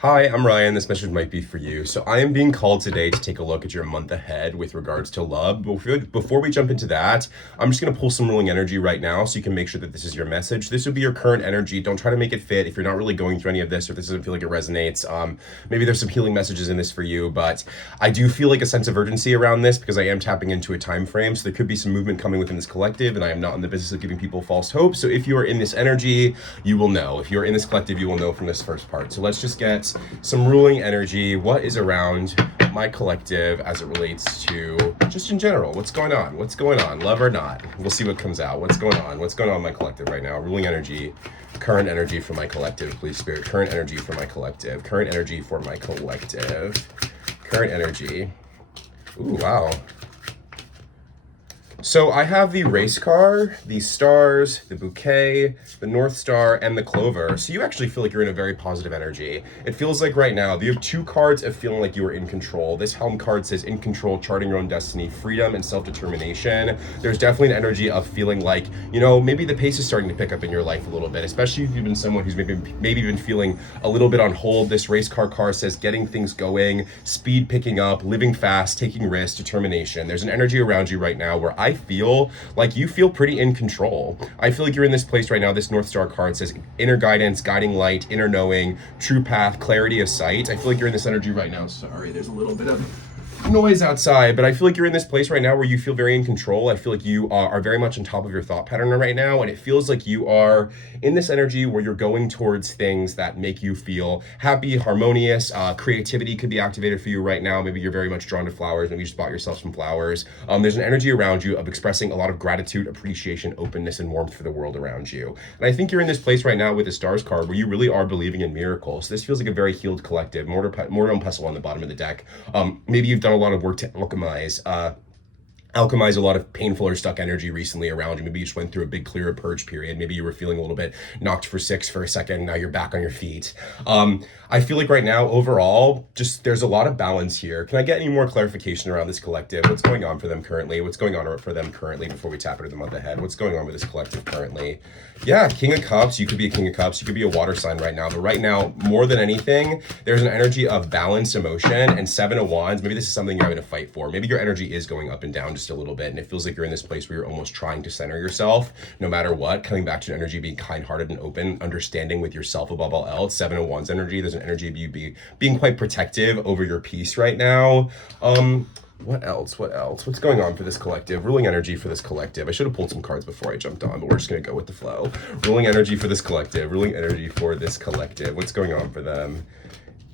Hi, I'm Ryan. This message might be for you. So, I am being called today to take a look at your month ahead with regards to love. Before we jump into that, I'm just going to pull some ruling energy right now so you can make sure that this is your message. This would be your current energy. Don't try to make it fit if you're not really going through any of this or if this doesn't feel like it resonates. Maybe there's some healing messages in this for you, but I do feel like a sense of urgency around this because I am tapping into a time frame. So, there could be some movement coming within this collective, and I am not in the business of giving people false hope. So, if you are in this energy, you will know. If you're in this collective, you will know from this first part. So, let's just get some ruling energy. What is around my collective as it relates to just in general? What's going on? What's going on? Love or not? We'll see what comes out. What's going on? What's going on in my collective right now? Ruling energy, current energy for my collective, please, Spirit. Current energy for my collective. Current energy for my collective. Current energy. Ooh, wow. So I have the race car, the stars, the bouquet, the North Star, and the clover. So you actually feel like you're in a very positive energy. It feels like right now you have two cards of feeling like you are in control. This helm card says in control, charting your own destiny, freedom, and self-determination. There's definitely an energy of feeling like, maybe the pace is starting to pick up in your life a little bit, especially if you've been someone who's maybe been feeling a little bit on hold. This race car card says getting things going, speed picking up, living fast, taking risks, determination. There's an energy around you right now where I feel like you feel pretty in control. I feel like you're in this place right now. This North Star card says inner guidance, guiding light, inner knowing, true path, clarity of sight. I feel like you're in this energy right now. Sorry, there's a little bit of noise outside, but I feel like you're in this place right now where you feel very in control. I feel like you are very much on top of your thought pattern right now, and it feels like you are in this energy where you're going towards things that make you feel happy, harmonious. Creativity could be activated for you right now. Maybe you're very much drawn to flowers. Maybe you just bought yourself some flowers. There's an energy around you of expressing a lot of gratitude, appreciation, openness, and warmth for the world around you. And I think you're in this place right now with the stars card where you really are believing in miracles. This feels like a very healed collective. Mortar and pestle on the bottom of the deck. Maybe you've done a lot of work to alchemize a lot of painful or stuck energy recently around you. Maybe you just went through a big clear purge period. Maybe you were feeling a little bit knocked for six for a second. Now you're back on your feet. I feel like right now, overall, just there's a lot of balance here. Can I get any more clarification around this collective? What's going on for them currently? What's going on for them currently before we tap into the month ahead? What's going on with this collective currently? Yeah, King of Cups. You could be a King of Cups. You could be a water sign right now. But right now, more than anything, there's an energy of balanced emotion. And Seven of Wands, maybe this is something you're having to fight for. Maybe your energy is going up and down just a little bit. And it feels like you're in this place where you're almost trying to center yourself no matter what. Coming back to an energy of being kind-hearted and open, understanding with yourself above all else. Seven of Wands energy. There's an energy of you being quite protective over your peace right now. What else? What's going on for this collective? Ruling energy for this collective. I should have pulled some cards before I jumped on, but we're just going to go with the flow. Ruling energy for this collective. Ruling energy for this collective. What's going on for them?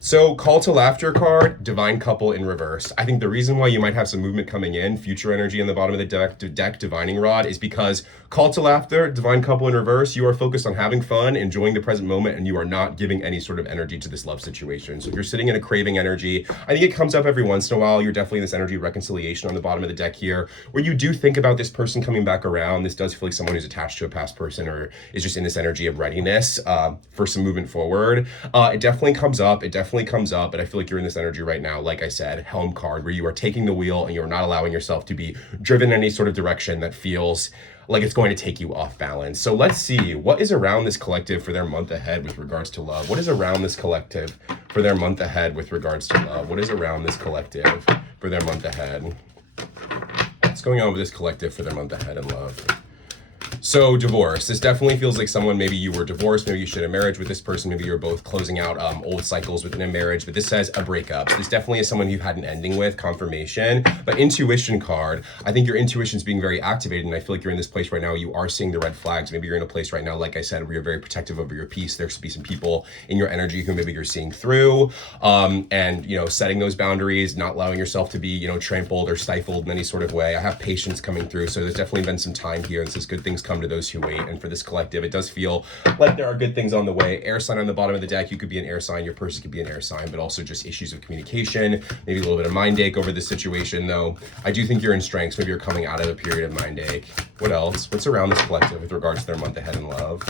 So, call to laughter card, divine couple in reverse. I think the reason why you might have some movement coming in, future energy on the bottom of the deck, divining rod, is because call to laughter, divine couple in reverse, you are focused on having fun, enjoying the present moment, and you are not giving any sort of energy to this love situation. So if you're sitting in a craving energy, I think it comes up every once in a while. You're definitely in this energy of reconciliation on the bottom of the deck here, where you do think about this person coming back around. This does feel like someone who's attached to a past person or is just in this energy of readiness for some movement forward. It definitely comes up. But I feel like you're in this energy right now, like I said, helm card, where you are taking the wheel and you're not allowing yourself to be driven in any sort of direction that feels like it's going to take you off balance. So let's see what is around this collective for their month ahead with regards to love. What is around this collective for their month ahead with regards to love? What is around this collective for their month ahead? What's going on with this collective for their month ahead in love? So divorce. This definitely feels like someone, maybe you were divorced, maybe you shared a marriage with this person, maybe you're both closing out old cycles within a marriage, but this says a breakup. So this definitely is someone you've had an ending with, confirmation. But intuition card, I think your intuition is being very activated, and I feel like you're in this place right now, you are seeing the red flags. Maybe you're in a place right now, like I said, where you're very protective over your peace. There should be some people in your energy who maybe you're seeing through, and setting those boundaries, not allowing yourself to be trampled or stifled in any sort of way. I have patience coming through, so there's definitely been some time here, and says good things come to those who wait. And for this collective, it does feel like there are good things on the way. Air sign on the bottom of the deck. You could be an air sign, your person could be an air sign, but also just issues of communication, maybe a little bit of mind ache over this situation, though. I do think you're in strengths. Maybe you're coming out of a period of mind ache. What else? What's around this collective with regards to their month ahead in love?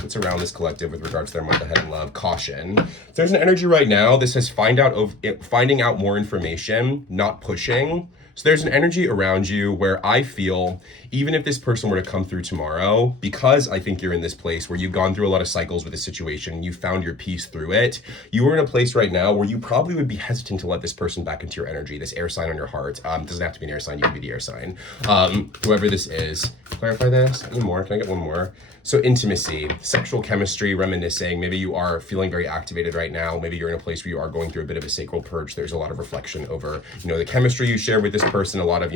What's around this collective with regards to their month ahead in love? Caution. There's an energy right now that says finding out more information, not pushing. So there's an energy around you where I feel, even if this person were to come through tomorrow, because I think you're in this place where you've gone through a lot of cycles with the situation, you found your peace through it, you are in a place right now where you probably would be hesitant to let this person back into your energy, this air sign on your heart. Doesn't have to be an air sign, you can be the air sign. Whoever this is. Clarify this. Any more? Can I get one more? So intimacy, sexual chemistry, reminiscing. Maybe you are feeling very activated right now. Maybe you're in a place where you are going through a bit of a sacral purge. There's a lot of reflection over, the chemistry you share with this person, a lot of,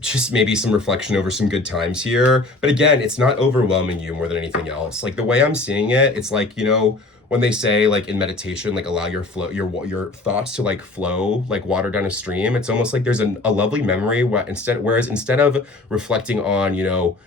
just maybe some reflection over some good times here. But again, it's not overwhelming you more than anything else. Like the way I'm seeing it, it's like, when they say like in meditation, like allow your your thoughts to like flow like water down a stream, it's almost like there's a lovely memory whereas instead of reflecting on,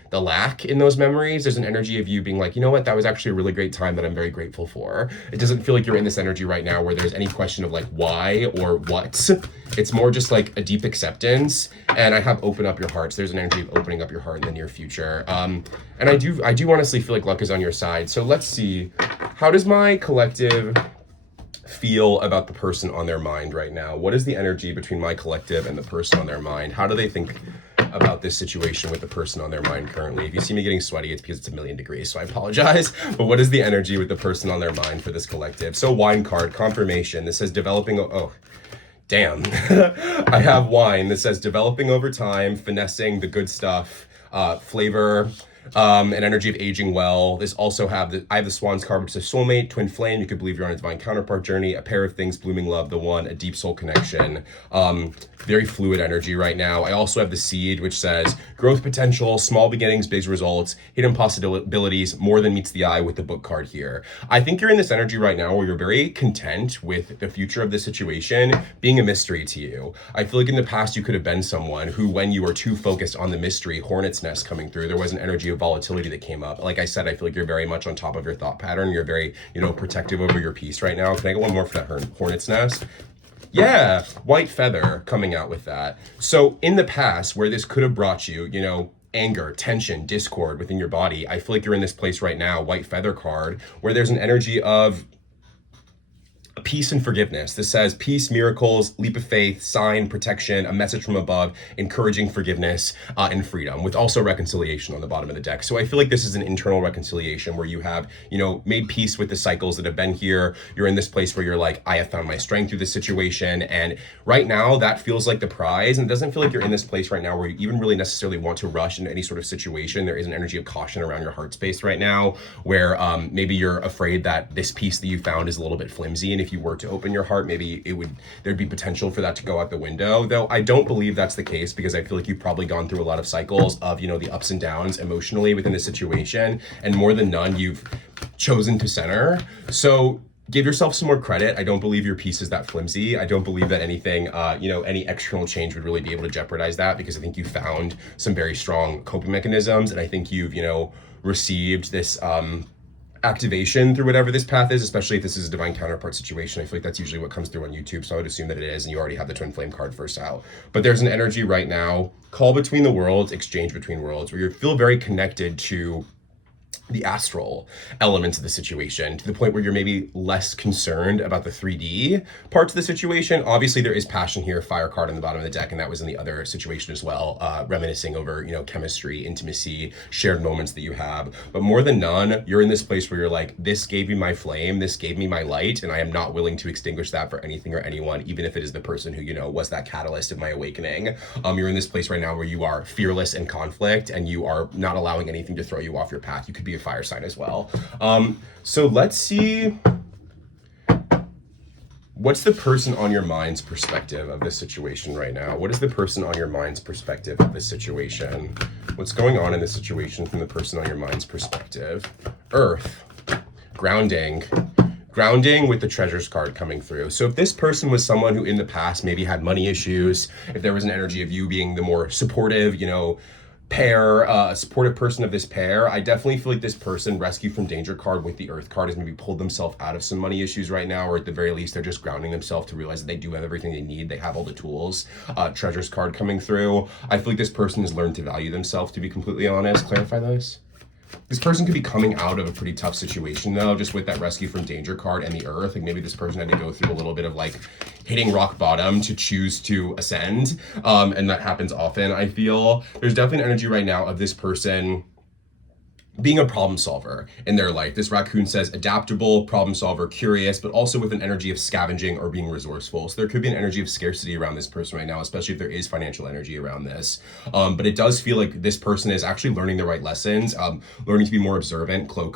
the lack in those memories, there's an energy of you being like, you know what, that was actually a really great time that I'm very grateful for. It doesn't feel like you're in this energy right now where there's any question of like why or what. It's more just like a deep acceptance, and I have open up your heart. So there's an energy of opening up your heart in the near future. And I do honestly feel like luck is on your side. So let's see, how does my collective feel about the person on their mind right now? What is the energy between my collective and the person on their mind? How do they think about this situation with the person on their mind currently? If you see me getting sweaty, it's because it's 1,000,000 degrees, so I apologize. But what is the energy with the person on their mind for this collective? So wine card, confirmation. This says developing, oh, damn. I have wine. This says developing over time, finessing the good stuff, flavor, an energy of aging well. This also I have the Swans card, which says soulmate, twin flame. You could believe you're on a divine counterpart journey, a pair of things, blooming love, the one, a deep soul connection. Very fluid energy right now. I also have the seed, which says growth potential, small beginnings, big results, hidden possibilities, more than meets the eye with the book card here. I think you're in this energy right now where you're very content with the future of the situation being a mystery to you. I feel like in the past you could have been someone who, when you were too focused on the mystery, hornet's nest coming through, there was an energy of volatility that came up. Like I said, I feel like you're very much on top of your thought pattern. You're very, protective over your peace right now. Can I get one more for that hornet's nest? Yeah, white feather coming out with that. So in the past, where this could have brought you, anger, tension, discord within your body, I feel like you're in this place right now, white feather card, where there's an energy of peace and forgiveness. This says peace, miracles, leap of faith, sign, protection, a message from above, encouraging forgiveness and freedom, with also reconciliation on the bottom of the deck. So I feel like this is an internal reconciliation where you have, made peace with the cycles that have been here. You're in this place where you're like, I have found my strength through this situation. And right now that feels like the prize. And it doesn't feel like you're in this place right now where you even really necessarily want to rush into any sort of situation. There is an energy of caution around your heart space right now where maybe you're afraid that this piece that you found is a little bit flimsy. And if you were to open your heart, maybe there'd be potential for that to go out the window, though I don't believe that's the case, because I feel like you've probably gone through a lot of cycles of, the ups and downs emotionally within the situation, and more than none, you've chosen to center. So give yourself some more credit. I don't believe your piece is that flimsy. I don't believe that anything, any external change would really be able to jeopardize that, because I think you found some very strong coping mechanisms, and I think you've, received this, activation through whatever this path is, especially if this is a divine counterpart situation. I feel like that's usually what comes through on YouTube, so I would assume that it is, and you already have the twin flame card first out. But there's an energy right now, call between the worlds, exchange between worlds, where you feel very connected to the astral elements of the situation, to the point where you're maybe less concerned about the 3D parts of the situation. Obviously there is passion here, fire card on the bottom of the deck, and that was in the other situation as well, reminiscing over, chemistry, intimacy, shared moments that you have. But more than none, you're in this place where you're like, this gave me my flame, this gave me my light, and I am not willing to extinguish that for anything or anyone, even if it is the person who, was that catalyst of my awakening. You're in this place right now where you are fearless in conflict, and you are not allowing anything to throw you off your path. You could be a fire sign as well. So let's see, what's the person on your mind's perspective of this situation right now? What is the person on your mind's perspective of this situation? What's going on in this situation from the person on your mind's perspective? Earth, grounding with the treasures card coming through. So if this person was someone who in the past maybe had money issues, if there was an energy of you being the more supportive, pair, supportive person of this pair, I definitely feel like this person, rescue from danger card with the earth card, has maybe pulled themselves out of some money issues right now, or at the very least they're just grounding themselves to realize that they do have everything they need, they have all the tools. Treasures card coming through. I feel like this person has learned to value themselves, to be completely honest. Clarify this. This person could be coming out of a pretty tough situation though, just with that rescue from danger card and the earth. Like maybe this person had to go through a little bit of like hitting rock bottom to choose to ascend. And that happens often, I feel. There's definitely an energy right now of this person being a problem solver in their life. This raccoon says adaptable, problem solver, curious, but also with an energy of scavenging or being resourceful. So there could be an energy of scarcity around this person right now, especially if there is financial energy around this. But it does feel like this person is actually learning the right lessons, learning to be more observant. Crow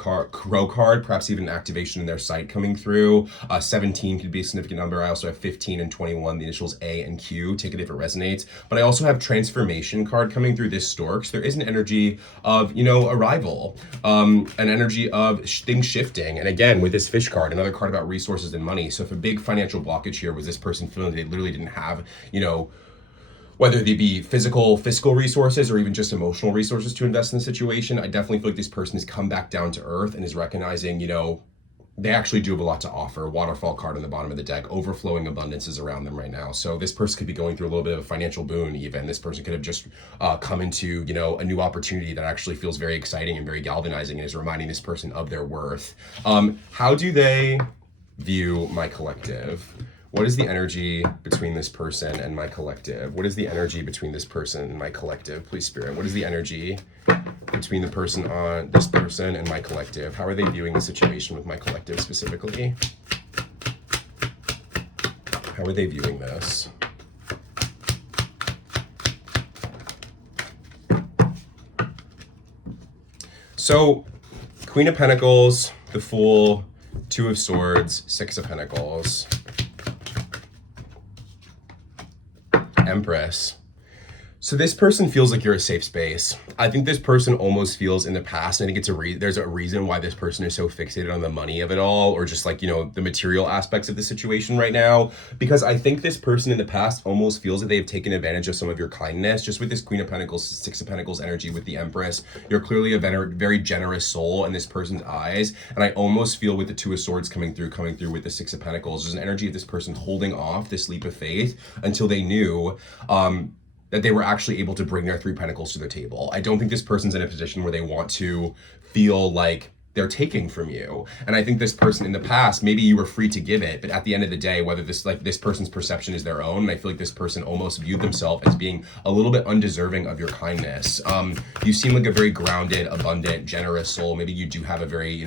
card, perhaps even an activation in their sight coming through. 17 could be a significant number. I also have 15 and 21, the initials A and Q. Take it if it resonates. But I also have transformation card coming through this stork. So there is an energy of, arrival. An energy of things shifting. And again, with this fish card, another card about resources and money. So if a big financial blockage here was this person feeling they literally didn't have, whether they be fiscal resources or even just emotional resources to invest in the situation, I definitely feel like this person has come back down to earth and is recognizing, they actually do have a lot to offer. Waterfall card on the bottom of the deck. Overflowing abundance is around them right now. So this person could be going through a little bit of a financial boon even. This person could have just come into, a new opportunity that actually feels very exciting and very galvanizing and is reminding this person of their worth. How do they view my collective? What is the energy between this person and my collective? What is the energy between this person and my collective? Please, Spirit, what is the energy between the person on this person and my collective? How are they viewing the situation with my collective specifically? How are they viewing this? So, Queen of Pentacles, the Fool, Two of Swords, Six of Pentacles, Empress. So this person feels like you're a safe space. I think this person almost feels in the past, and I think there's a reason why this person is so fixated on the money of it all, or just like, the material aspects of the situation right now, because I think this person in the past almost feels that they've taken advantage of some of your kindness, just with this Queen of Pentacles, Six of Pentacles energy with the Empress. You're clearly a very generous soul in this person's eyes, and I almost feel with the Two of Swords coming through with the Six of Pentacles, there's an energy of this person holding off this leap of faith until they knew, that they were actually able to bring their Three Pentacles to the table. I don't think this person's in a position where they want to feel like they're taking from you. And I think this person in the past, maybe you were free to give it, but at the end of the day, whether this person's perception is their own, and I feel like this person almost viewed themselves as being a little bit undeserving of your kindness. You seem like a very grounded, abundant, generous soul. Maybe you do have a very,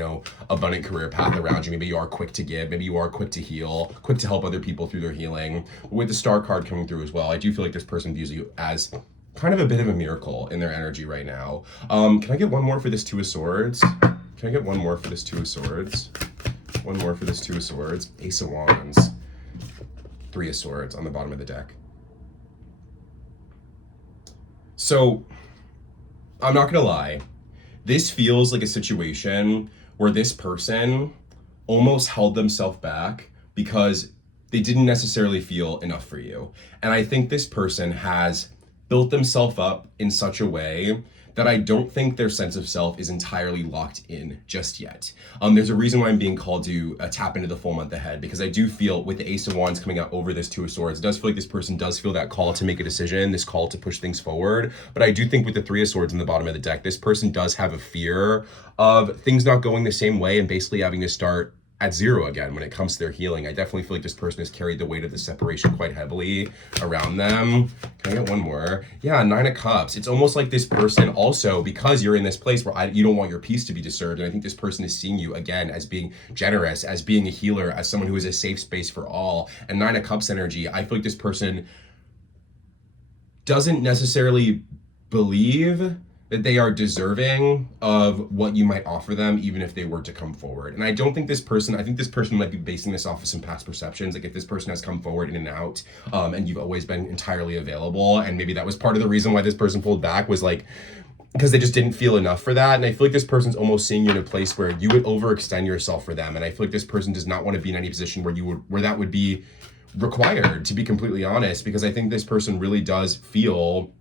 abundant career path around you. Maybe you are quick to give. Maybe you are quick to heal, quick to help other people through their healing. With the Star card coming through as well, I do feel like this person views you as kind of a bit of a miracle in their energy right now. Can I get one more for this Two of Swords? Can I get one more for this Two of Swords? One more for this Two of Swords. Ace of Wands. Three of Swords on the bottom of the deck. So, I'm not gonna lie. This feels like a situation where this person almost held themselves back because they didn't necessarily feel enough for you. And I think this person has built themselves up in such a way that I don't think their sense of self is entirely locked in just yet. There's a reason why I'm being called to tap into the full month ahead, because I do feel with the Ace of Wands coming out over this Two of Swords, it does feel like this person does feel that call to make a decision, this call to push things forward. But I do think with the Three of Swords in the bottom of the deck, this person does have a fear of things not going the same way and basically having to start at zero again when it comes to their healing. I definitely feel like this person has carried the weight of the separation quite heavily around them. Can I get one more? Yeah, Nine of Cups. It's almost like this person also, because you're in this place where you don't want your peace to be disturbed, and I think this person is seeing you again as being generous, as being a healer, as someone who is a safe space for all. And Nine of Cups energy, I feel like this person doesn't necessarily believe that they are deserving of what you might offer them, even if they were to come forward. And I don't think this person, I think this person might be basing this off of some past perceptions. Like if this person has come forward in and out, and you've always been entirely available, and maybe that was part of the reason why this person pulled back, was like, because they just didn't feel enough for that. And I feel like this person's almost seeing you in a place where you would overextend yourself for them. And I feel like this person does not want to be in any position where that would be required, to be completely honest, because I think this person really does feel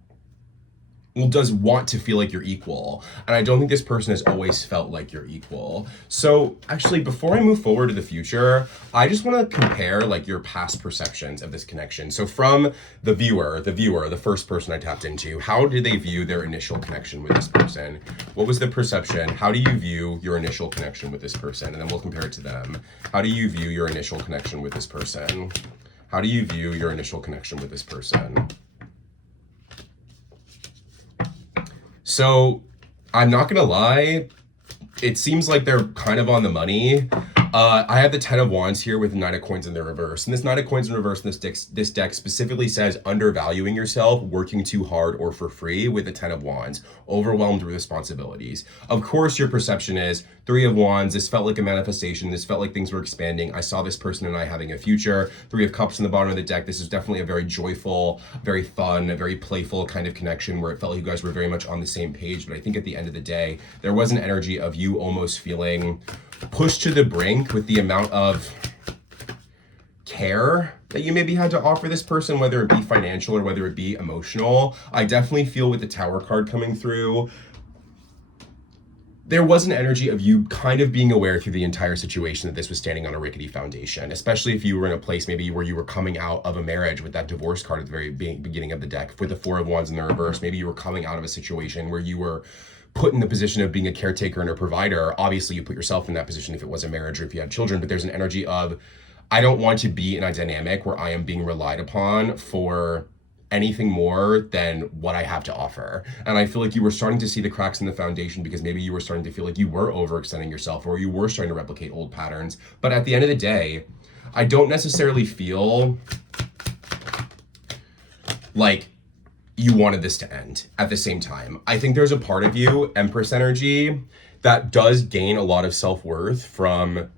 does want to feel like you're equal. And I don't think this person has always felt like you're equal. So actually, before I move forward to the future, I just want to compare like your past perceptions of this connection. So from the viewer, the first person I tapped into, how did they view their initial connection with this person? What was the perception? How do you view your initial connection with this person? And then we'll compare it to them. How do you view your initial connection with this person? How do you view your initial connection with this person? So I'm not gonna lie, it seems like they're kind of on the money. I have the Ten of Wands here with Nine of Coins in the reverse. And this Nine of Coins in reverse in this deck specifically says undervaluing yourself, working too hard or for free with the Ten of Wands, overwhelmed with responsibilities. Of course, your perception is Three of Wands. This felt like a manifestation. This felt like things were expanding. I saw this person and I having a future. Three of Cups in the bottom of the deck. This is definitely a very joyful, very fun, a very playful kind of connection where it felt like you guys were very much on the same page. But I think at the end of the day, there was an energy of you almost feeling pushed to the brink with the amount of care that you maybe had to offer this person, whether it be financial or whether it be emotional. I definitely feel with the Tower card coming through, there was an energy of you kind of being aware through the entire situation that this was standing on a rickety foundation, especially if you were in a place maybe where you were coming out of a marriage with that divorce card at the very beginning of the deck. With the Four of Wands in the reverse, maybe you were coming out of a situation where you were put in the position of being a caretaker and a provider. Obviously, you put yourself in that position if it was a marriage or if you had children, but there's an energy of, I don't want to be in a dynamic where I am being relied upon for anything more than what I have to offer. And I feel like you were starting to see the cracks in the foundation because maybe you were starting to feel like you were overextending yourself or you were starting to replicate old patterns. But at the end of the day, I don't necessarily feel like you wanted this to end at the same time. I think there's a part of you, Empress energy, that does gain a lot of self-worth from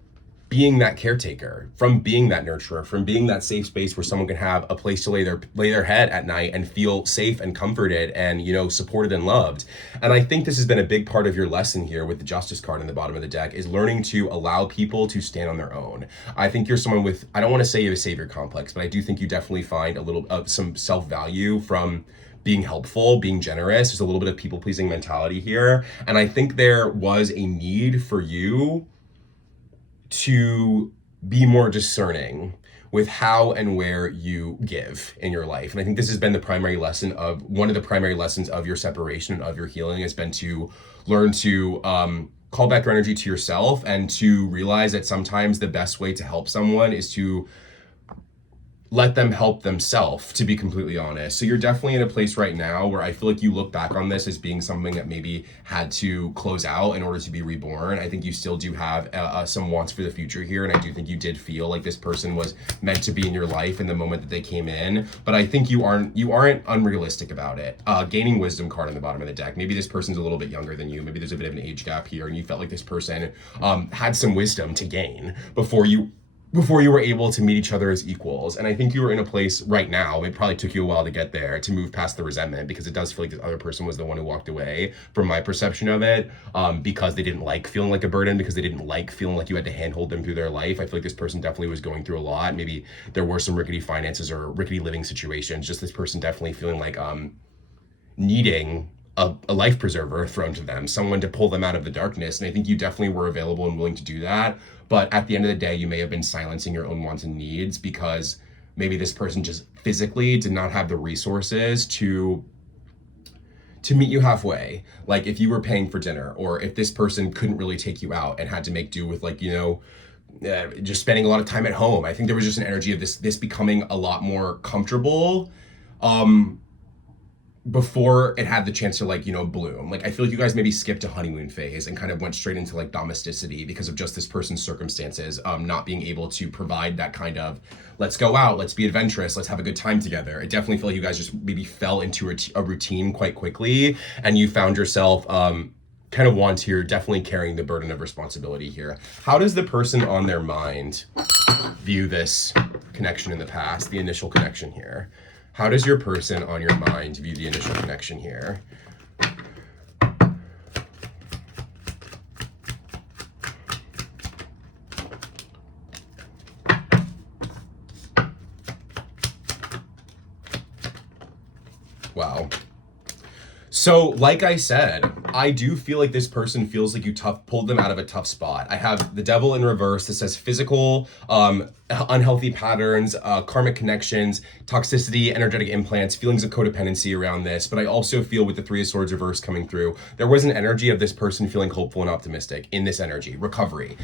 being that caretaker, from being that nurturer, from being that safe space where someone can have a place to lay their head at night and feel safe and comforted and, you know, supported and loved. And I think this has been a big part of your lesson here with the Justice card in the bottom of the deck, is learning to allow people to stand on their own. I think you're someone with, I don't want to say you have a savior complex, but I do think you definitely find a little of some self-value from being helpful, being generous. There's a little bit of people-pleasing mentality here. And I think there was a need for you to be more discerning with how and where you give in your life. And I think this has been the primary lesson of, one of the primary lessons of your separation and of your healing has been to learn to call back your energy to yourself and to realize that sometimes the best way to help someone is to let them help themselves, to be completely honest. So you're definitely in a place right now where I feel like you look back on this as being something that maybe had to close out in order to be reborn. I think you still do have some wants for the future here, and I do think you did feel like this person was meant to be in your life in the moment that they came in. But I think you aren't unrealistic about it. Gaining wisdom card on the bottom of the deck. Maybe this person's a little bit younger than you. Maybe there's a bit of an age gap here, and you felt like this person had some wisdom to gain before you were able to meet each other as equals. And I think you were in a place right now, it probably took you a while to get there, to move past the resentment, because it does feel like this other person was the one who walked away from my perception of it, because they didn't like feeling like a burden, because they didn't like feeling like you had to handhold them through their life. I feel like this person definitely was going through a lot. Maybe there were some rickety finances or rickety living situations, just this person definitely feeling like needing a life preserver thrown to them, someone to pull them out of the darkness. And I think you definitely were available and willing to do that. But at the end of the day, you may have been silencing your own wants and needs because maybe this person just physically did not have the resources to meet you halfway. Like if you were paying for dinner, or if this person couldn't really take you out and had to make do with, like, you know, just spending a lot of time at home. I think there was just an energy of this becoming a lot more comfortable before it had the chance to, like, you know, bloom. Like I feel like you guys maybe skipped a honeymoon phase and kind of went straight into like domesticity because of just this person's circumstances, not being able to provide that kind of, let's go out, let's be adventurous, let's have a good time together. I definitely feel like you guys just maybe fell into a routine quite quickly, and you found yourself kind of want here, definitely carrying the burden of responsibility here. How does the person on their mind view this connection in the past, the initial connection here? How does your person on your mind view the initial connection here? Wow. So, like I said, I do feel like this person feels like you pulled them out of a tough spot. I have the devil in reverse that says physical, unhealthy patterns, karmic connections, toxicity, energetic implants, feelings of codependency around this. But I also feel with the three of swords reverse coming through, there was an energy of this person feeling hopeful and optimistic in this energy, recovery.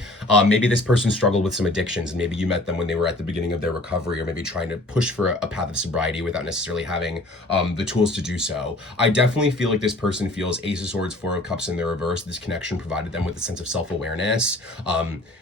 Maybe this person struggled with some addictions, and maybe you met them when they were at the beginning of their recovery, or maybe trying to push for a path of sobriety without necessarily having the tools to do so. I definitely feel like this person feels Ace of Swords, Four of Cups in their reverse. This connection provided them with a sense of self-awareness.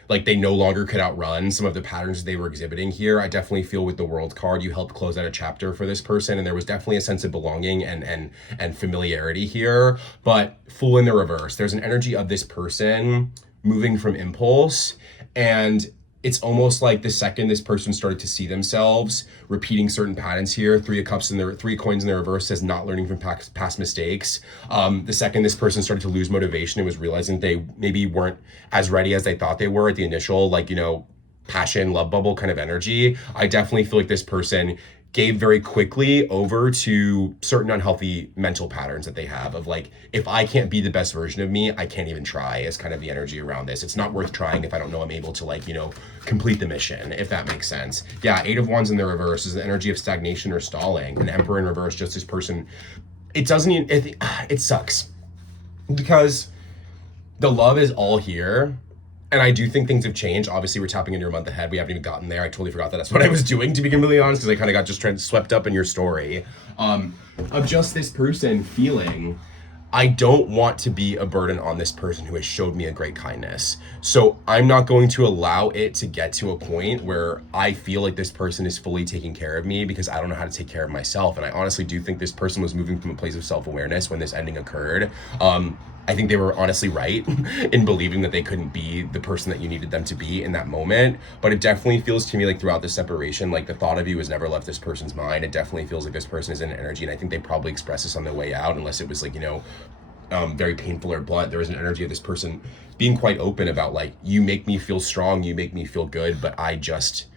Like they no longer could outrun some of the patterns they were exhibiting here. I definitely feel with the World card, you helped close out a chapter for this person, and there was definitely a sense of belonging and familiarity here. But Fool in the reverse, there's an energy of this person moving from impulse, and it's almost like the second this person started to see themselves repeating certain patterns here, Three of Cups and their Three Coins in the reverse says not learning from past mistakes. The second this person started to lose motivation and was realizing they maybe weren't as ready as they thought they were at the initial, like, you know, passion, love bubble kind of energy, I definitely feel like this person gave very quickly over to certain unhealthy mental patterns that they have of like, if I can't be the best version of me, I can't even try, is kind of the energy around this. It's not worth trying if I don't know I'm able to, like, you know, complete the mission, if that makes sense. Yeah, Eight of Wands in the reverse is the energy of stagnation or stalling. An Emperor in reverse, just this person, it doesn't even, it sucks because the love is all here. And I do think things have changed. Obviously, we're tapping into your month ahead. We haven't even gotten there. I totally forgot that that's what I was doing, to be completely honest, because I kind of got just swept up in your story. Of just this person feeling, I don't want to be a burden on this person who has showed me a great kindness. So I'm not going to allow it to get to a point where I feel like this person is fully taking care of me because I don't know how to take care of myself. And I honestly do think this person was moving from a place of self-awareness when this ending occurred. I think they were honestly right in believing that they couldn't be the person that you needed them to be in that moment. But it definitely feels to me like throughout this separation, like the thought of you has never left this person's mind. It definitely feels like this person is in an energy, and I think they probably expressed this on their way out, unless it was like, you know, very painful or blunt. There was an energy of this person being quite open about like, you make me feel strong, you make me feel good, but I just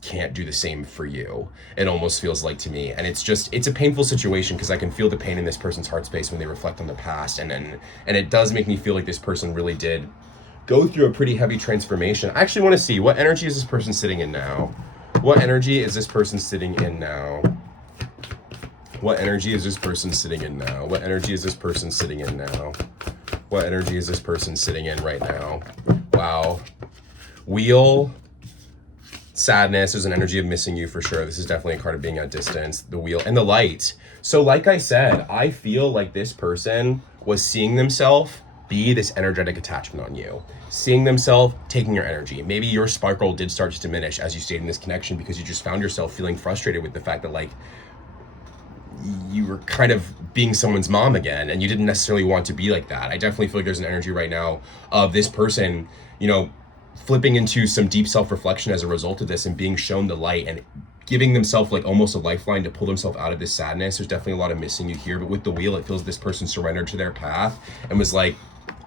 can't do the same for you. It almost feels like to me, and it's a painful situation because I can feel the pain in this person's heart space when they reflect on the past, and it does make me feel like this person really did go through a pretty heavy transformation. I actually want to see what energy is this person sitting in now. What energy is this person sitting in now? What energy is this person sitting in now? What energy is this person sitting in now? What energy is this person sitting in right now? Wow. Wheel. Sadness, there's an energy of missing you for sure. This is definitely a card of being at distance. The wheel and the light. So like I said, I feel like this person was seeing themselves be this energetic attachment on you, seeing themselves taking your energy. Maybe your sparkle did start to diminish as you stayed in this connection because you just found yourself feeling frustrated with the fact that like you were kind of being someone's mom again, and you didn't necessarily want to be like that. I definitely feel like there's an energy right now of this person, you know, flipping into some deep self-reflection as a result of this and being shown the light and giving themselves like almost a lifeline to pull themselves out of this sadness. There's definitely a lot of missing you here, but with the wheel, it feels this person surrendered to their path and was like,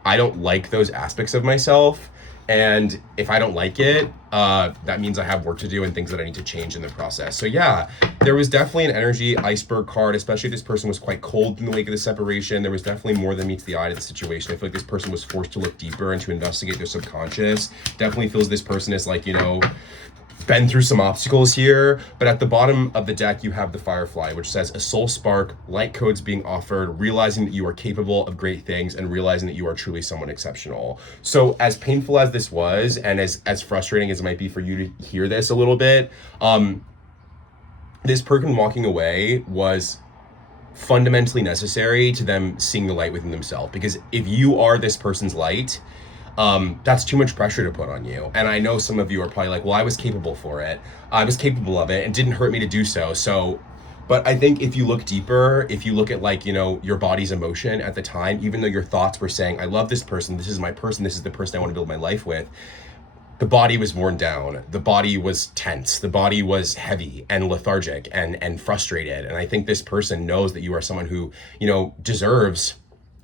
I don't like those aspects of myself. And if I don't like it, that means I have work to do and things that I need to change in the process. So yeah, there was definitely an energy iceberg card, especially if this person was quite cold in the wake of the separation. There was definitely more than meets the eye to the situation. I feel like this person was forced to look deeper and to investigate their subconscious. Definitely feels this person is like, you know, been through some obstacles here, but at the bottom of the deck you have the Firefly, which says a soul spark, light codes being offered, realizing that you are capable of great things and realizing that you are truly someone exceptional. So as painful as this was, and as frustrating as it might be for you to hear this a little bit, this person walking away was fundamentally necessary to them seeing the light within themselves, because if you are this person's light, that's too much pressure to put on you. And I know some of you are probably like, well, I was capable for it. I was capable of it and didn't hurt me to do so. So, but I think if you look deeper, if you look at like, you know, your body's emotion at the time, even though your thoughts were saying, I love this person, this is my person, this is the person I want to build my life with, the body was worn down. The body was tense. The body was heavy and lethargic and frustrated. And I think this person knows that you are someone who, you know, deserves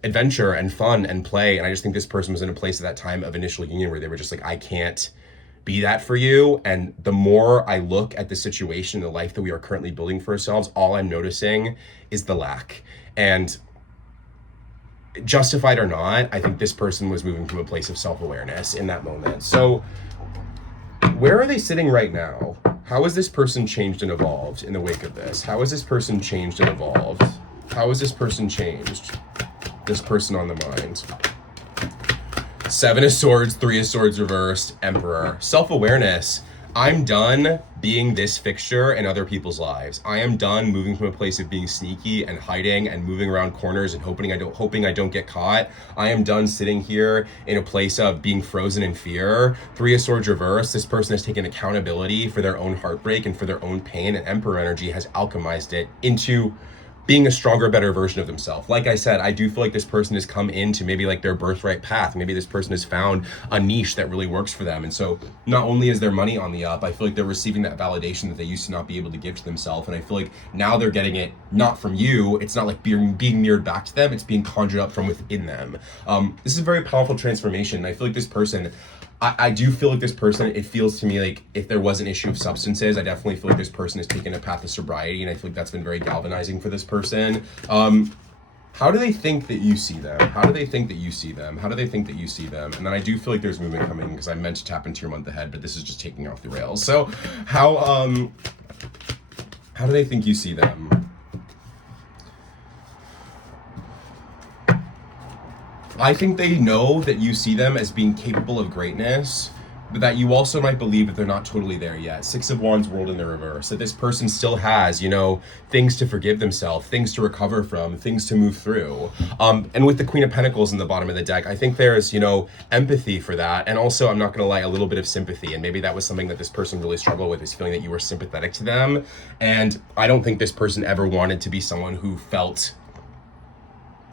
adventure and fun and play. And I just think this person was in a place at that time of initial union where they were just like, I can't be that for you. And the more I look at the situation, the life that we are currently building for ourselves, all I'm noticing is the lack. And justified or not, I think this person was moving from a place of self-awareness in that moment. So where are they sitting right now? How has this person changed and evolved in the wake of this? How has this person changed and evolved? How has this person changed? This person on the mind. Seven of Swords, Three of Swords reversed, Emperor. Self-awareness. I'm done being this fixture in other people's lives. I am done moving from a place of being sneaky and hiding and moving around corners and hoping I don't get caught. I am done sitting here in a place of being frozen in fear. Three of Swords reversed. This person has taken accountability for their own heartbreak and for their own pain, and Emperor energy has alchemized it into being a stronger, better version of themselves. Like I said, I do feel like this person has come into maybe like their birthright path. Maybe this person has found a niche that really works for them. And so not only is their money on the up, I feel like they're receiving that validation that they used to not be able to give to themselves. And I feel like now they're getting it not from you. It's not like being mirrored back to them. It's being conjured up from within them. This is a very powerful transformation. And I feel like this person, I do feel like this person, it feels to me like if there was an issue of substances, I definitely feel like this person has taken a path of sobriety, and I feel like that's been very galvanizing for this person. How do they think that you see them? How do they think that you see them? How do they think that you see them? And then I do feel like there's movement coming, because I meant to tap into your month ahead, but this is just taking off the rails. So how do they think you see them? I think they know that you see them as being capable of greatness, but that you also might believe that they're not totally there yet. Six of Wands rolled in the reverse. That this person still has, things to forgive themselves, things to recover from, things to move through. And with the Queen of Pentacles in the bottom of the deck, I think there's, empathy for that. And also, I'm not gonna lie, a little bit of sympathy. And maybe that was something that this person really struggled with, is feeling that you were sympathetic to them. And I don't think this person ever wanted to be someone who felt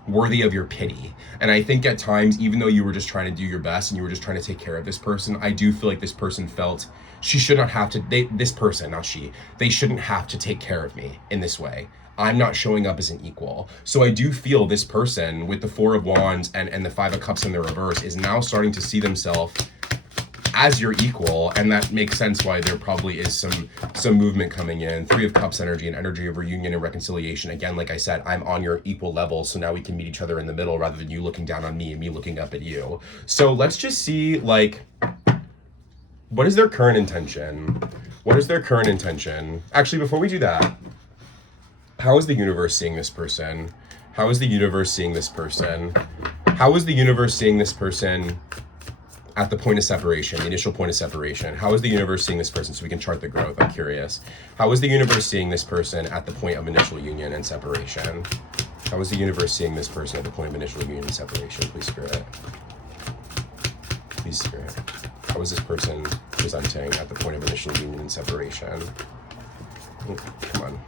worthy of your pity. And I think at times, even though you were just trying to do your best and you were just trying to take care of this person, I do feel like this person felt she should not have to, this person, not she, they shouldn't have to take care of me in this way. I'm not showing up as an equal. So I do feel this person with the Four of Wands and the Five of Cups in the reverse is now starting to see themselves as your equal, and that makes sense why there probably is some movement coming in. Three of Cups energy and energy of reunion and reconciliation. Again, like I said, I'm on your equal level, so now we can meet each other in the middle rather than you looking down on me and me looking up at you. So let's just see, what is their current intention? What is their current intention? Actually, before we do that, how is the universe seeing this person? How is the universe seeing this person? How is the universe seeing this person at the point of separation, the initial point of separation? How is the universe seeing this person, so we can chart the growth? I'm curious. How is the universe seeing this person at the point of initial union and separation? How is the universe seeing this person at the point of initial union and separation? Please, Spirit. Please, Spirit. How is this person presenting at the point of initial union and separation? Oh, come on.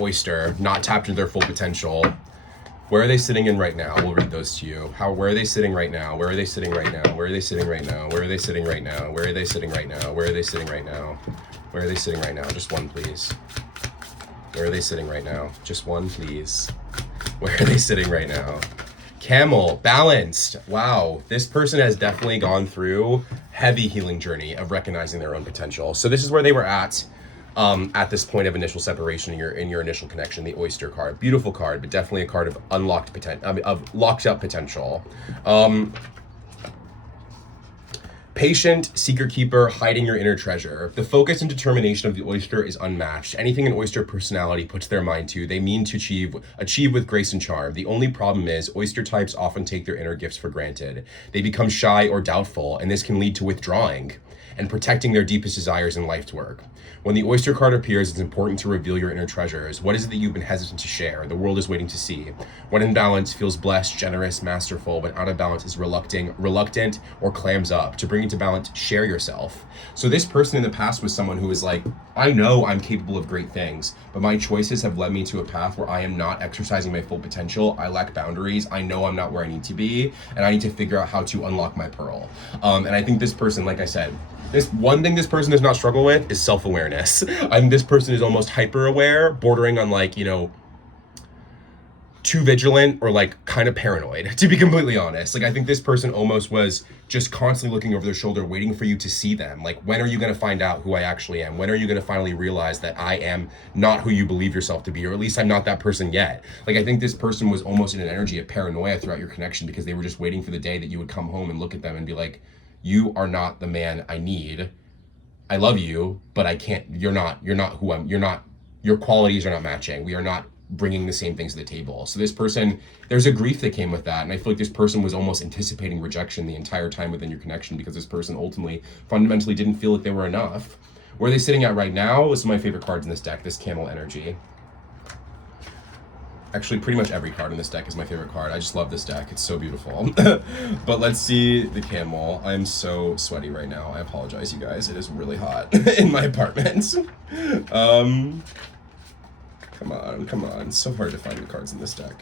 Oyster, not tapped into their full potential. Where are they sitting in right now? We'll read those to you. Where are they sitting right now? Where are they sitting right now? Where are they sitting right now? Where are they sitting right now? Where are they sitting right now? Where are they sitting right now? Where are they sitting right now? Just one, please. Where are they sitting right now? Just one, please. Where are they sitting right now? Camel, balanced. Wow, this person has definitely gone through heavy healing journey of recognizing their own potential. So this is where they were at this point of initial separation in your initial connection. The Oyster card, beautiful card, but definitely a card of unlocked potential, of locked up potential. Patient, seeker keeper, hiding your inner treasure. The focus and determination of the Oyster is unmatched. Anything an Oyster personality puts their mind to, they mean to achieve with grace and charm. The only problem is Oyster types often take their inner gifts for granted. They become shy or doubtful, and this can lead to withdrawing and protecting their deepest desires in life's work. When the Oyster card appears, it's important to reveal your inner treasures. What is it that you've been hesitant to share? The world is waiting to see. When in balance, feels blessed, generous, masterful. When out of balance, is reluctant, or clams up. To bring it to balance, share yourself. So this person in the past was someone who was like, I know I'm capable of great things, but my choices have led me to a path where I am not exercising my full potential. I lack boundaries. I know I'm not where I need to be, and I need to figure out how to unlock my pearl. And I think this person, like I said, this one thing this person does not struggle with is self-awareness. I think this person is almost hyper-aware, bordering on too vigilant or like kind of paranoid, to be completely honest. Like I think this person almost was just constantly looking over their shoulder, waiting for you to see them. Like, when are you going to find out who I actually am? When are you going to finally realize that I am not who you believe yourself to be, or at least I'm not that person yet? Like, I think this person was almost in an energy of paranoia throughout your connection, because they were just waiting for the day that you would come home and look at them and be like, you are not the man I need. I love you, but I can't, you're not who you're not, your qualities are not matching. We are not bringing the same things to the table. So this person, there's a grief that came with that. And I feel like this person was almost anticipating rejection the entire time within your connection, because this person ultimately, fundamentally didn't feel like they were enough. Where are they sitting at right now? This is my favorite cards in this deck, this Camel energy. Actually, pretty much every card in this deck is my favorite card. I just love this deck. It's so beautiful. But let's see the Camel. I'm so sweaty right now. I apologize, you guys. It is really hot in my apartment. Come on. It's so hard to find the cards in this deck.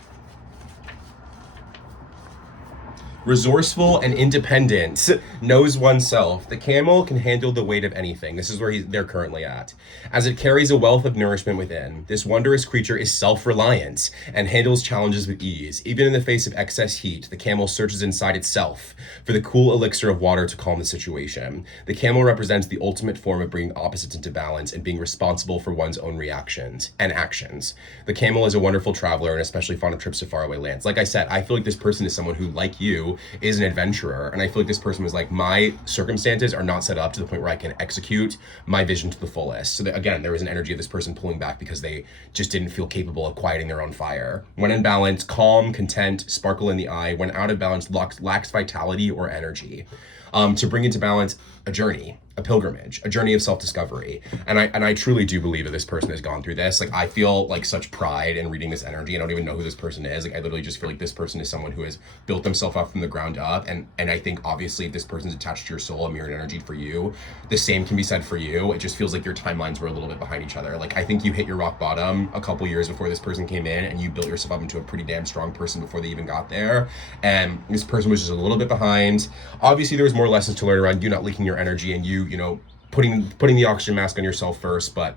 Resourceful and independent, knows oneself. The Camel can handle the weight of anything. This is where they're currently at. As it carries a wealth of nourishment within, this wondrous creature is self-reliant and handles challenges with ease. Even in the face of excess heat, the Camel searches inside itself for the cool elixir of water to calm the situation. The Camel represents the ultimate form of bringing opposites into balance and being responsible for one's own reactions and actions. The Camel is a wonderful traveler and especially fond of trips to faraway lands. Like I said, I feel like this person is someone who, like you, is an adventurer, and I feel like this person was like, my circumstances are not set up to the point where I can execute my vision to the fullest. So that, again, there was an energy of this person pulling back because they just didn't feel capable of quieting their own fire. When in balance, calm, content, sparkle in the eye. When out of balance, lacks vitality or energy. To bring into balance, a journey, a pilgrimage, a journey of self-discovery. And I truly do believe that this person has gone through this. Like, I feel like such pride in reading this energy. I don't even know who this person is. Like, I literally just feel like this person is someone who has built themselves up from the ground up. And I think obviously if this person's attached to your soul, a mirrored energy for you, the same can be said for you. It just feels like your timelines were a little bit behind each other. Like, I think you hit your rock bottom a couple years before this person came in, and you built yourself up into a pretty damn strong person before they even got there. And this person was just a little bit behind. Obviously there was more lessons to learn around you not leaking your energy and you know, putting the oxygen mask on yourself first. But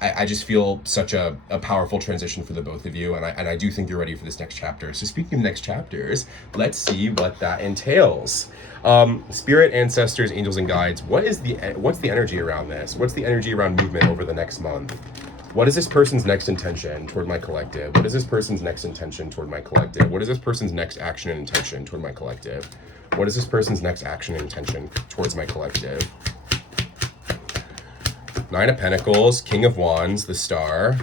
I just feel such a powerful transition for the both of you, and I do think you're ready for this next chapter. So speaking of next chapters, let's see what that entails. Spirit, ancestors, angels, and guides. What's the energy around this? What's the energy around movement over the next month? What is this person's next intention toward my collective? What is this person's next intention toward my collective? What is this person's next action and intention toward my collective? What is this person's next action and intention towards my collective? Nine of Pentacles, King of Wands, the Star.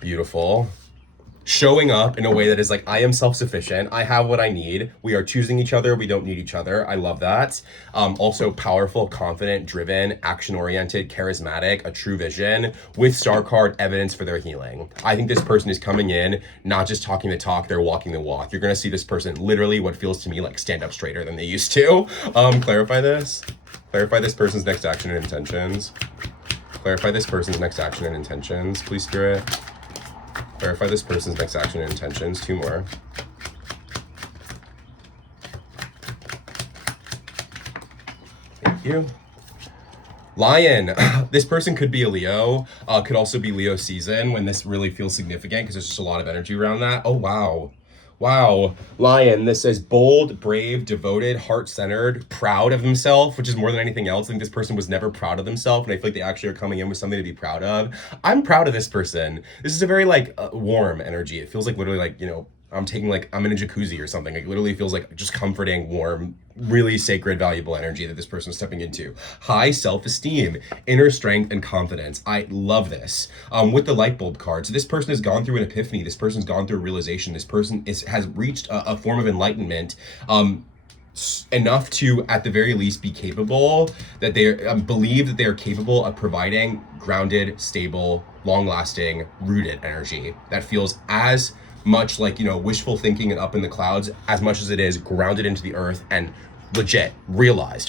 Beautiful. Showing up in a way that is like, I am self-sufficient. I have what I need. We are choosing each other. We don't need each other. I love that. Also powerful, confident, driven, action-oriented, charismatic, a true vision, with Star card, evidence for their healing. I think this person is coming in, not just talking the talk, they're walking the walk. You're going to see this person literally what feels to me like stand up straighter than they used to. Clarify this. Clarify this person's next action and intentions. Clarify this person's next action and intentions, please, Spirit. Clarify this person's next action and intentions. Two more. Thank you. Lion. This person could be a Leo. Could also be Leo season when this really feels significant, because there's just a lot of energy around that. Oh, wow. Wow. Lion, this says bold, brave, devoted, heart-centered, proud of himself, which is more than anything else. I think this person was never proud of themselves, and I feel like they actually are coming in with something to be proud of. I'm proud of this person. This is a very, like, warm energy. It feels like literally, like, you know, I'm in a jacuzzi or something. It literally feels like just comforting, warm, really sacred, valuable energy that this person is stepping into. High self-esteem, inner strength, and confidence. I love this. With the light bulb card. So this person has gone through an epiphany. This person's gone through a realization. This person has reached a form of enlightenment. Enough to, at the very least, be capable, that they believe that they are capable of providing grounded, stable, long-lasting, rooted energy that feels as much like, you know, wishful thinking and up in the clouds as much as it is grounded into the earth and legit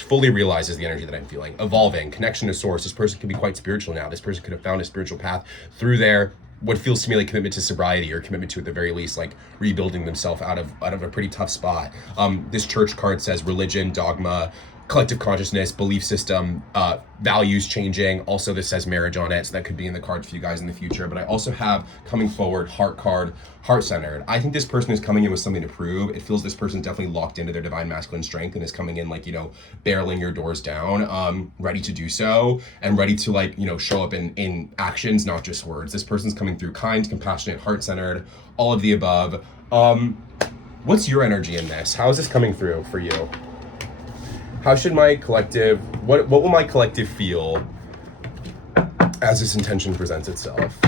fully realizes the energy that I'm feeling. Evolving, connection to source. This person could be quite spiritual now. This person could have found a spiritual path through their what feels to me like commitment to sobriety, or commitment to, at the very least, like rebuilding themselves out of a pretty tough spot. This church card says religion, dogma, collective consciousness, belief system, values changing. Also, this says marriage on it, so that could be in the cards for you guys in the future. But I also have coming forward, heart card, heart-centered. I think this person is coming in with something to prove. It feels this person definitely locked into their divine masculine strength and is coming in like, barreling your doors down, ready to do so and ready to like, show up in actions, not just words. This person's coming through kind, compassionate, heart-centered, all of the above. What's your energy in this? How is this coming through for you? How should my collective, what will my collective feel as this intention presents itself?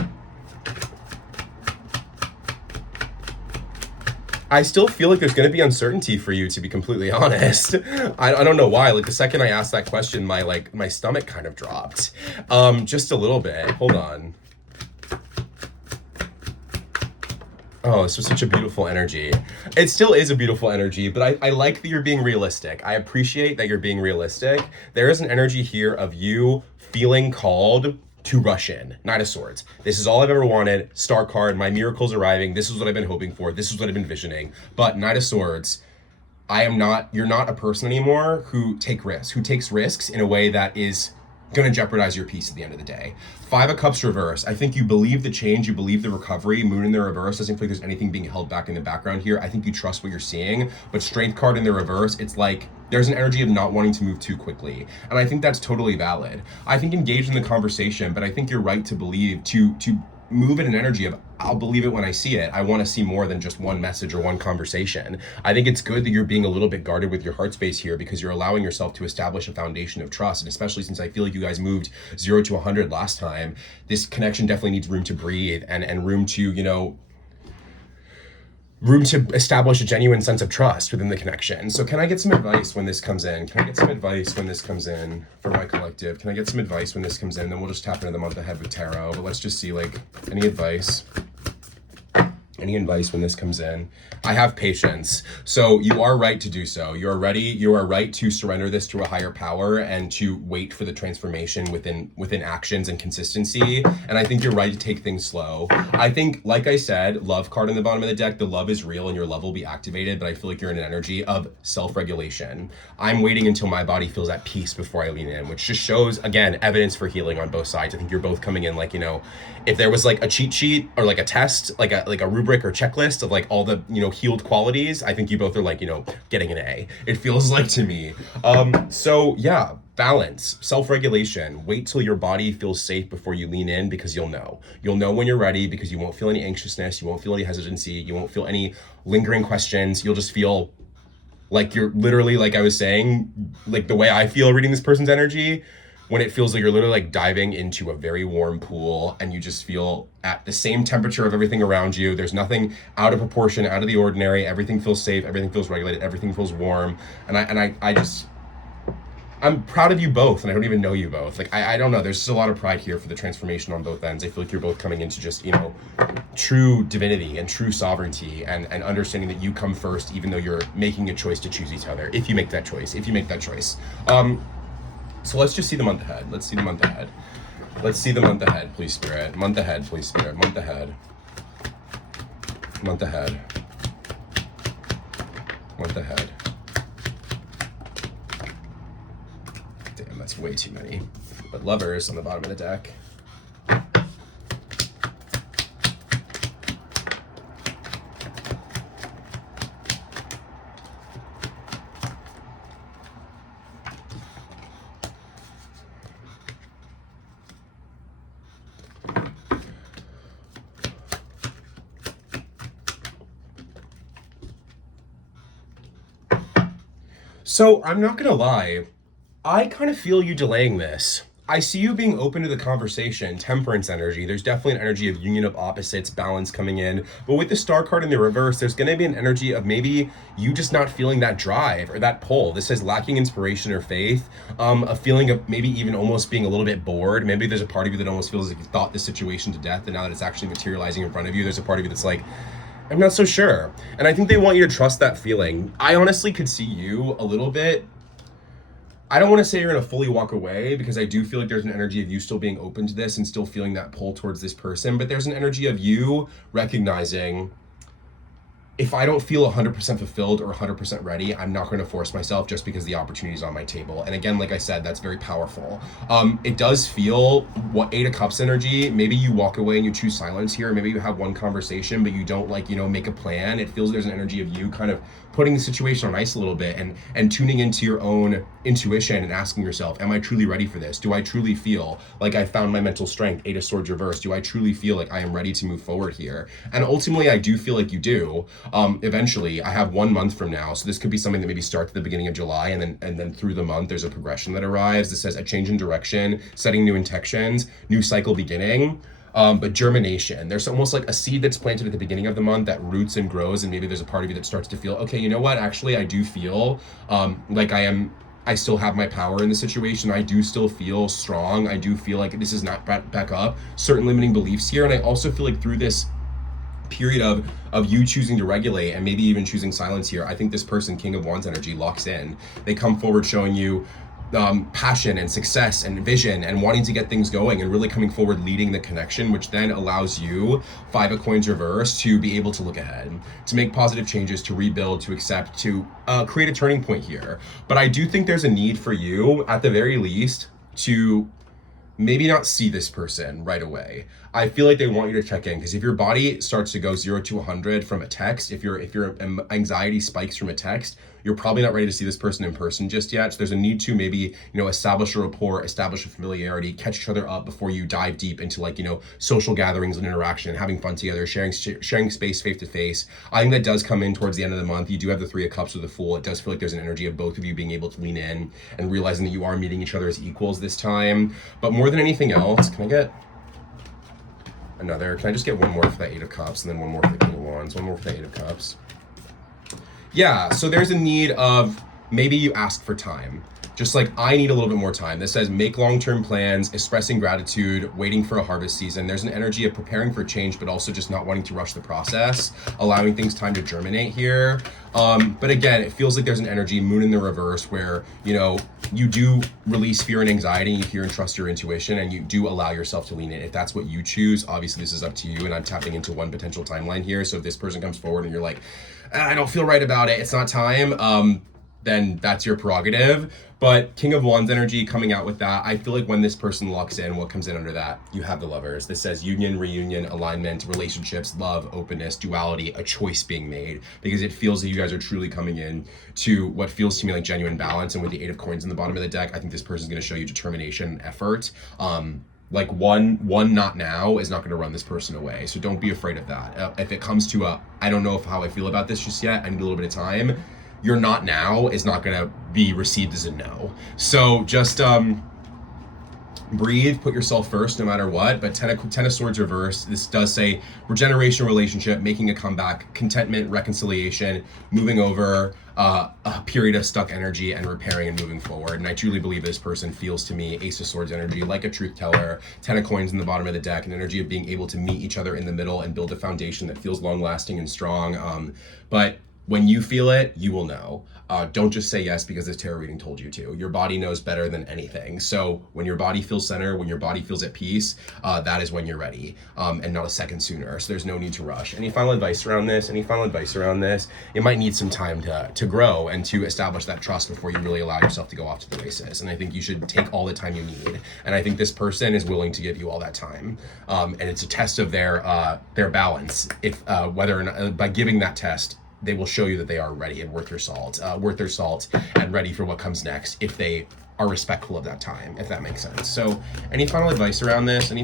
I still feel like there's going to be uncertainty for you, to be completely honest. I don't know why. Like the second I asked that question, my stomach kind of dropped, just a little bit. Hold on. Oh, this was such a beautiful energy. It still is a beautiful energy, but I like that you're being realistic. I appreciate that you're being realistic. There is an energy here of you feeling called to rush in. Knight of Swords. This is all I've ever wanted. Star card, my miracle's arriving. This is what I've been hoping for. This is what I've been visioning. But Knight of Swords, you're not a person anymore who takes risks in a way that is gonna jeopardize your peace at the end of the day. Five of Cups reverse. I think you believe the change, you believe the recovery. Moon in the reverse doesn't feel like there's anything being held back in the background here. I think you trust what you're seeing, but Strength card in the reverse, it's like there's an energy of not wanting to move too quickly. And I think that's totally valid. I think engage in the conversation, but I think you're right to believe, to move in an energy of, I'll believe it when I see it. I want to see more than just one message or one conversation. I think it's good that you're being a little bit guarded with your heart space here because you're allowing yourself to establish a foundation of trust. And especially since I feel like you guys moved 0 to 100 last time, this connection definitely needs room to breathe and room to, room to establish a genuine sense of trust within the connection. So can I get some advice when this comes in? Can I get some advice when this comes in for my collective? Can I get some advice when this comes in? Then we'll just tap into the month ahead with tarot. But let's just see, any advice? Any advice when this comes in? I have patience. So you are right to do so. You are ready. You are right to surrender this to a higher power and to wait for the transformation within actions and consistency. And I think you're right to take things slow. I think, like I said, love card in the bottom of the deck, the love is real and your love will be activated, but I feel like you're in an energy of self-regulation. I'm waiting until my body feels at peace before I lean in, which just shows, again, evidence for healing on both sides. I think you're both coming in if there was a cheat sheet or a test, like a rubric or checklist of all the healed qualities, I think you both are getting an A. It feels like to me. So yeah, balance, self-regulation. Wait till your body feels safe before you lean in, because you'll know when you're ready, because you won't feel any anxiousness, you won't feel any hesitancy, you won't feel any lingering questions. You'll just feel like you're literally, like I was saying, the way I feel reading this person's energy, when it feels like you're literally diving into a very warm pool and you just feel at the same temperature of everything around you. There's nothing out of proportion, out of the ordinary. Everything feels safe. Everything feels regulated. Everything feels warm. And I'm proud of you both. And I don't even know you both. I don't know. There's just a lot of pride here for the transformation on both ends. I feel like you're both coming into just, true divinity and true sovereignty and understanding that you come first, even though you're making a choice to choose each other. If you make that choice. So let's just see the month ahead. Let's see the month ahead. Let's see the month ahead, please, Spirit. Month ahead, please, Spirit. Month ahead. Month ahead. Month ahead. Damn, that's way too many. But Lovers on the bottom of the deck. So I'm not gonna lie, I kind of feel you delaying this. I see you being open to the conversation, temperance energy. There's definitely an energy of union of opposites, balance coming in. But with the star card in the reverse, there's gonna be an energy of maybe you just not feeling that drive or that pull. This says lacking inspiration or faith, a feeling of maybe even almost being a little bit bored. Maybe there's a part of you that almost feels like you thought the situation to death, and now that it's actually materializing in front of you, there's a part of you that's like, I'm not so sure. And I think they want you to trust that feeling. I honestly could see you a little bit. I don't want to say you're going to fully walk away, because I do feel like there's an energy of you still being open to this and still feeling that pull towards this person. But there's an energy of you recognizing if I don't feel 100% fulfilled or 100% ready, I'm not going to force myself just because the opportunity is on my table. And again, like I said, that's very powerful. It does feel what Eight of Cups energy. Maybe you walk away and you choose silence here. Maybe you have one conversation, but you don't like, make a plan. It feels there's an energy of you kind of putting the situation on ice a little bit and tuning into your own intuition and asking yourself, am I truly ready for this? Do I truly feel like I found my mental strength? Eight of Swords reversed. Do I truly feel like I am ready to move forward here? And ultimately, I do feel like you do. Eventually, I have 1 month from now, so this could be something that maybe starts at the beginning of July, and then through the month there's a progression that arrives that says a change in direction, setting new intentions, new cycle beginning. But germination, there's almost like a seed that's planted at the beginning of the month that roots and grows, and maybe there's a part of you that starts to feel, okay, you know what, actually I do feel like I still have my power in the situation. I do still feel strong. I do feel like this is not back up certain limiting beliefs here. And I also feel like through this period of you choosing to regulate and maybe even choosing silence here, I think this person, King of Wands energy, locks in. They come forward showing you passion and success and vision and wanting to get things going and really coming forward, leading the connection, which then allows you, Five of Coins reverse, to be able to look ahead, to make positive changes, to rebuild, to accept, to create a turning point here. But I do think there's a need for you, at the very least, to maybe not see this person right away. I feel like they want you to check in, because if your body starts to go 0 to 100 from a text, if your anxiety spikes from a text, you're probably not ready to see this person in person just yet. So there's a need to maybe, establish a rapport, establish a familiarity, catch each other up before you dive deep into social gatherings and interaction and having fun together, sharing space face to face. I think that does come in towards the end of the month. You do have the Three of Cups with the Fool. It does feel like there's an energy of both of you being able to lean in and realizing that you are meeting each other as equals this time. But more than anything else, can I just get one more for that Eight of Cups and then one more for the King of Wands, one more for the Eight of Cups. Yeah, so there's a need of maybe you ask for time. Just like, I need a little bit more time. This says make long-term plans, expressing gratitude, waiting for a harvest season. There's an energy of preparing for change, but also just not wanting to rush the process, allowing things time to germinate here. But again, it feels like there's an energy, Moon in the reverse, where, you do release fear and anxiety, and you hear and trust your intuition, and you do allow yourself to lean in. If that's what you choose, obviously this is up to you, and I'm tapping into one potential timeline here. So if this person comes forward and you're like, I don't feel right about it, it's not time, then that's your prerogative. But King of Wands energy coming out with that, I feel like when this person locks in, what comes in under that? You have the Lovers. This says union, reunion, alignment, relationships, love, openness, duality, a choice being made, because it feels that you guys are truly coming in to what feels to me like genuine balance. And with the Eight of Coins in the bottom of the deck, I think this person's going to show you determination and effort. Like one not now is not going to run this person away. So don't be afraid of that. If it comes to I don't know how I feel about this just yet, I need a little bit of time, your not now is not going to be received as a no. So just breathe, put yourself first no matter what. But Ten of Swords reverse, this does say regeneration, relationship, making a comeback, contentment, reconciliation, moving over a period of stuck energy and repairing and moving forward. And I truly believe this person feels to me Ace of Swords energy, like a truth teller, Ten of Coins in the bottom of the deck, an energy of being able to meet each other in the middle and build a foundation that feels long lasting and strong. But when you feel it, you will know. Don't just say yes because this tarot reading told you to. Your body knows better than anything. So when your body feels centered, when your body feels at peace, that is when you're ready, and not a second sooner. So there's no need to rush. Any final advice around this? It might need some time to grow and to establish that trust before you really allow yourself to go off to the races. And I think you should take all the time you need. And I think this person is willing to give you all that time. And it's a test of their balance. If whether or not by giving that test, they will show you that they are ready and worth their salt, and ready for what comes next if they are respectful of that time, if that makes sense. So any final advice around this? It's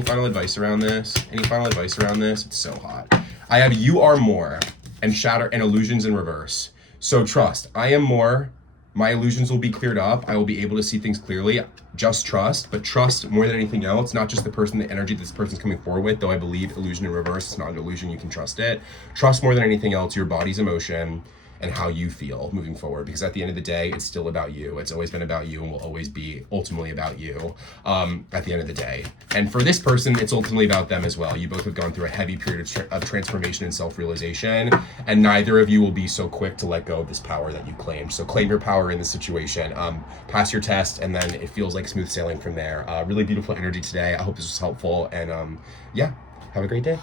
so hot. I have You Are More and Shatter and Illusions in reverse. So trust. I am more. My illusions will be cleared up. I will be able to see things clearly. Just trust, but trust more than anything else, not just the person, the energy this person's coming forward with, though I believe illusion in reverse, it's not an illusion, you can trust it. Trust more than anything else your body's emotion and how you feel moving forward, because at the end of the day, it's still about you. It's always been about you and will always be ultimately about you at the end of the day. And for this person, it's ultimately about them as well. You both have gone through a heavy period of transformation and self-realization, and neither of you will be so quick to let go of this power that you claimed. So claim your power in this situation, pass your test, and then it feels like smooth sailing from there. Really beautiful energy today. I hope this was helpful, and yeah, have a great day.